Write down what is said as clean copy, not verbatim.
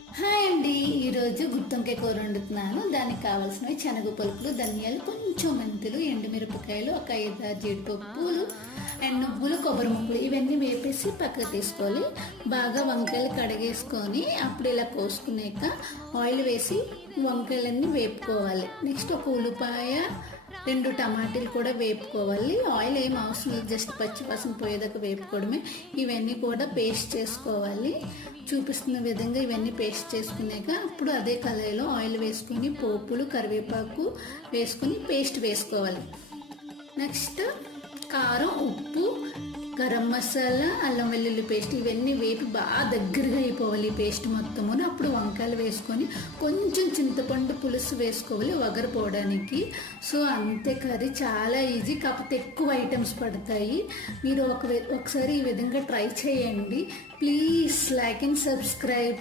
Hi అండి, ఈరోజు గుత్తొంకాయ కూర వండుతున్నాను. దానికి కావాల్సినవి శనగ పలుకులు, ధనియాలు, కొంచెం మెంతులు, ఎండుమిరపకాయలు, ఒక 5-6 జీడిపప్పులు అండ్ నువ్వులు, కొబ్బరి ముక్కలు ఇవన్నీ వేపేసి పక్కకు తీసుకోవాలి. బాగా వంకాయలు కడిగేసుకొని అప్పుడు ఇలా కోసుకున్నాక ఆయిల్ వేసి వంకాయలన్నీ వేపుకోవాలి. నెక్స్ట్ ఒక ఉల్లిపాయ, 2 టమాటీలు కూడా వేపుకోవాలి. ఆయిల్ ఏం అవసరం లేదు, జస్ట్ పచ్చివాసన పోయేదాకా వేపుకోవడమే. ఇవన్నీ కూడా పేస్ట్ చేసుకోవాలి. చూపిస్తున్న విధంగా ఇవన్నీ పేస్ట్ చేసుకున్నాక అప్పుడు అదే కళాయిలో ఆయిల్ వేసుకొని పోపులు, కరివేపాకు వేసుకొని పేస్ట్ వేసుకోవాలి. నెక్స్ట్ కారం, ఉప్పు, గరం మసాలా, అల్లం వెల్లుల్లి పేస్ట్ ఇవన్నీ వేపి బాగా దగ్గరగా అయిపోవాలి ఈ పేస్ట్ మొత్తము. అప్పుడు వంకాయలు వేసుకొని కొంచెం చింతపండు పులుసు వేసుకోవాలి వగరు పోవడానికి. సో అంతే, కర్రీ చాలా ఈజీ, కాకపోతే ఎక్కువ ఐటమ్స్ పడతాయి. మీరు ఒకసారి ఈ విధంగా ట్రై చేయండి. Please like and subscribe.